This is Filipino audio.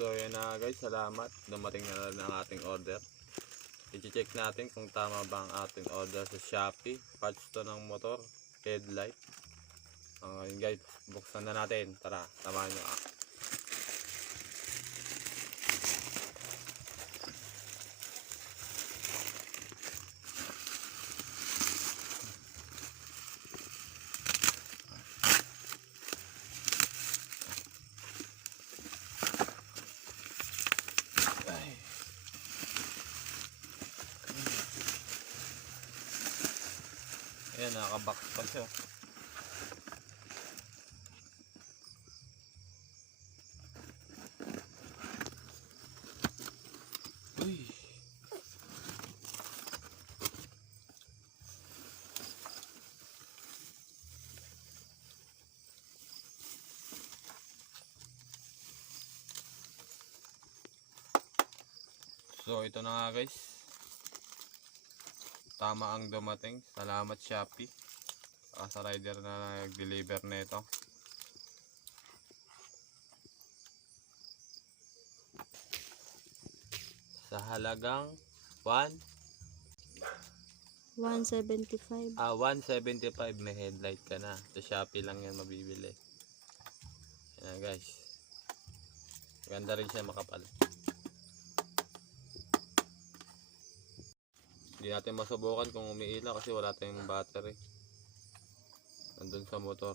So yun na guys, salamat. Dumating na rin ang ating order. I-check natin kung tama ba ang ating order sa Shopee. Parts to ng motor, headlight. Yun guys, buksan na natin. Tara, samahan nyo. Ayan, nakabox pa siya. Uy. So ito na nga guys. Tama ang dumating. Salamat Shopee. Sa rider na nag-deliver nito. Sa halagang 175. 175 may headlight ka na. Sa Shopee lang yan mabibili. Ayan guys. Ganda rin siya, makapal. Hindi natin masubukan kung umiila kasi wala tayong battery nandun sa motor.